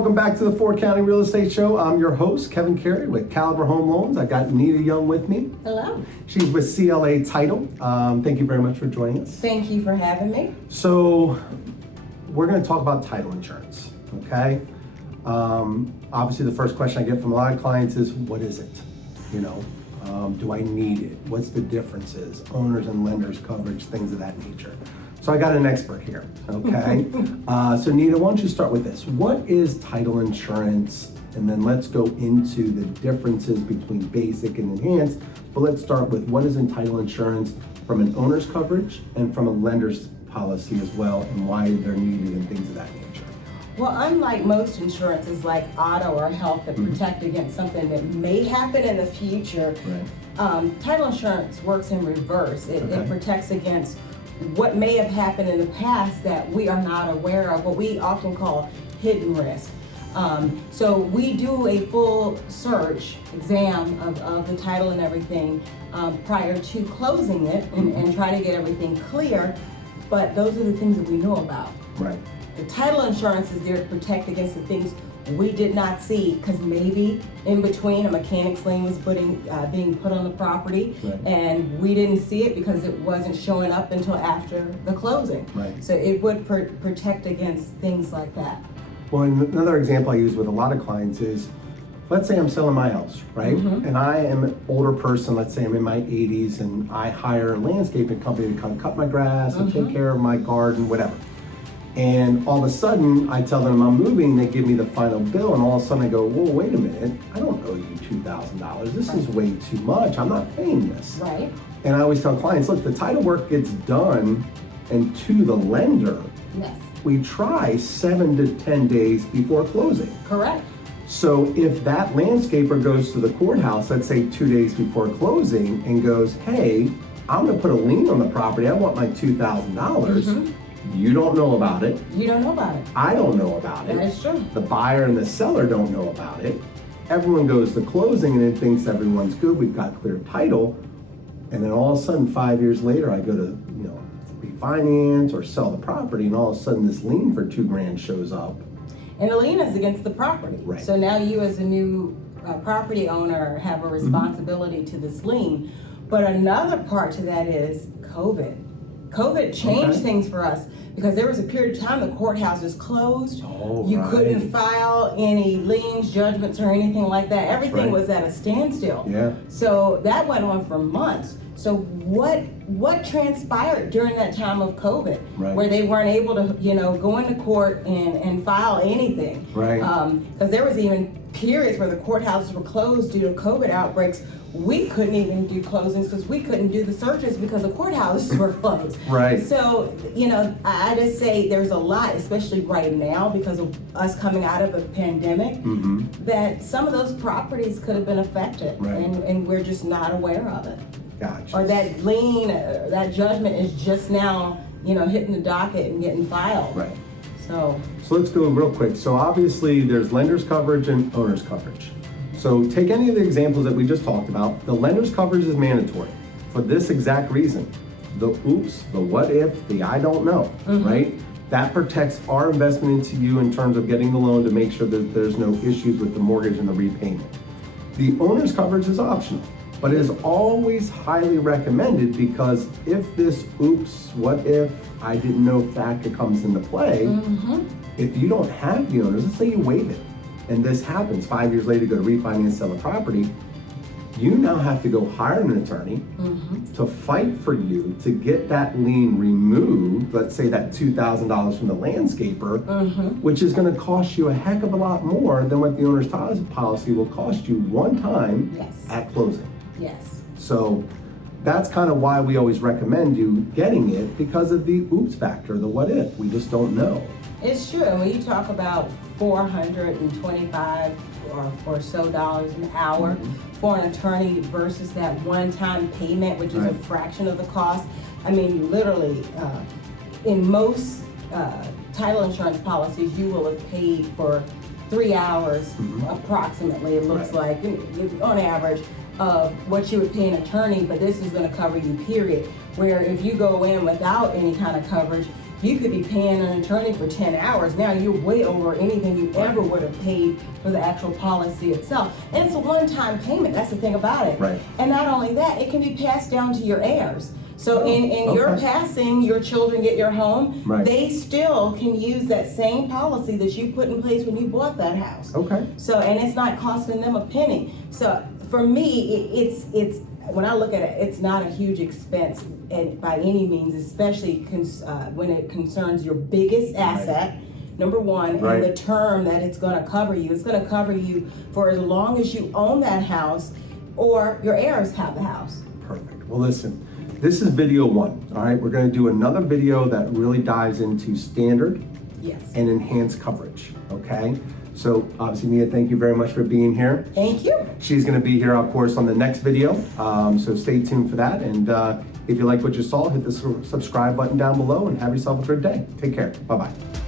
Welcome back to the Four County Real Estate Show. I'm your host, Kevin Carey with Caliber Home Loans. I got Nita Young with me. Hello. She's with CLA Title. Thank you very much for joining us. Thank you for having me. So we're going to talk about title insurance, okay? Obviously the first question I get from a lot of clients is, what is it? You know, do I need it? What's the differences? Owners and lenders coverage, things of that nature. So I got an expert here, okay? So Nita, why don't you start with this? What is title insurance? And then let's go into the differences between basic and enhanced. But let's start with what is in title insurance from an owner's coverage and from a lender's policy as well, and why they're needed and things of that nature. Well, unlike most insurances like auto or health that protect against something that may happen in the future, title insurance works in reverse. It protects against what may have happened in the past that we are not aware of, what we often call hidden risk. So we do a full search exam of the title and everything prior to closing it and try to get everything clear, but those are the things that we know about. Right. The title insurance is there to protect against the things we did not see, because maybe in between a mechanic's lien was being put on the property, and we didn't see it because it wasn't showing up until after the closing. Right. So it would protect against things like that. Well, another example I use with a lot of clients is, let's say I'm selling my house, right? And I am an older person, let's say I'm in my 80s, and I hire a landscaping company to come cut my grass and take care of my garden, whatever. And all of a sudden, I tell them I'm moving, they give me the final bill, and all of a sudden I go, whoa, wait a minute, I don't owe you $2,000. This is way too much. I'm not paying this. Right. And I always tell clients, look, the title work gets done, and to the lender, Yes. we try 7 to 10 days before closing. Correct. So if that landscaper goes to the courthouse, let's say 2 days before closing, and goes, hey, I'm gonna put a lien on the property, I want my $2,000. You don't know about it. You don't know about it. I don't know about it. That's true. The buyer and the seller don't know about it. Everyone goes to closing and it thinks everyone's good, we've got clear title. And then all of a sudden, 5 years later, I go to, refinance or sell the property, and all of a sudden this lien for $2,000 shows up. And the lien is against the property. Right. So now you as a new property owner have a responsibility to this lien. But another part to that is COVID. COVID changed things for us because there was a period of time the courthouses closed. You couldn't file any liens, judgments, or anything like that. Everything was at a standstill. Yeah. So that went on for months. So what transpired during that time of COVID, where they weren't able to, go into court and file anything? Right. Because there was even periods where the courthouses were closed due to COVID outbreaks. We couldn't even do closings because we couldn't do the searches because the courthouses were closed. Right. So, I just say there's a lot, especially right now because of us coming out of a pandemic, that some of those properties could have been affected, and we're just not aware of it. Gotcha. Or that lien, that judgment is just now, hitting the docket and getting filed. Right. So let's go real quick. So obviously there's lender's coverage and owner's coverage. So take any of the examples that we just talked about. The lender's coverage is mandatory for this exact reason. The oops, the what if, the I don't know, right? That protects our investment into you in terms of getting the loan to make sure that there's no issues with the mortgage and the repayment. The owner's coverage is optional, but it is always highly recommended, because if this oops, what if, I didn't know factor comes into play, if you don't have the owners, let's say you waive it, and this happens 5 years later, go to refinance, sell a property, you now have to go hire an attorney to fight for you to get that lien removed, let's say that $2,000 from the landscaper, which is gonna cost you a heck of a lot more than what the owner's policy will cost you one time at closing. yes. So that's kind of why we always recommend you getting it, because of the oops factor, the what if, we just don't know. It's true. When you talk about $425 or so dollars an hour for an attorney versus that one-time payment, which is a fraction of the cost. I mean, literally, in most title insurance policies, you will have paid for 3 hours approximately, it looks like, on average, of what you would pay an attorney, but this is going to cover you, period. Where if you go in without any kind of coverage, you could be paying an attorney for 10 hours. Now you're way over anything you ever would have paid for the actual policy itself. And it's a one-time payment, that's the thing about it. Right. And not only that, it can be passed down to your heirs. So in your okay. passing, your children get your home, Right. they still can use that same policy that you put in place when you bought that house. Okay. So, and it's not costing them a penny. So for me, it's when I look at it, it's not a huge expense by any means, especially when it concerns your biggest asset. Number one, Right. and the term that it's going to cover you. It's going to cover you for as long as you own that house or your heirs have the house. Perfect. Well, listen, this is video 1. All right, we're going to do another video that really dives into standard Yes. and enhanced coverage. Okay. So obviously, Nita, thank you very much for being here. Thank you. She's going to be here, of course, on the next video. So stay tuned for that. And if you like what you saw, hit the subscribe button down below and have yourself a good day. Take care. Bye-bye.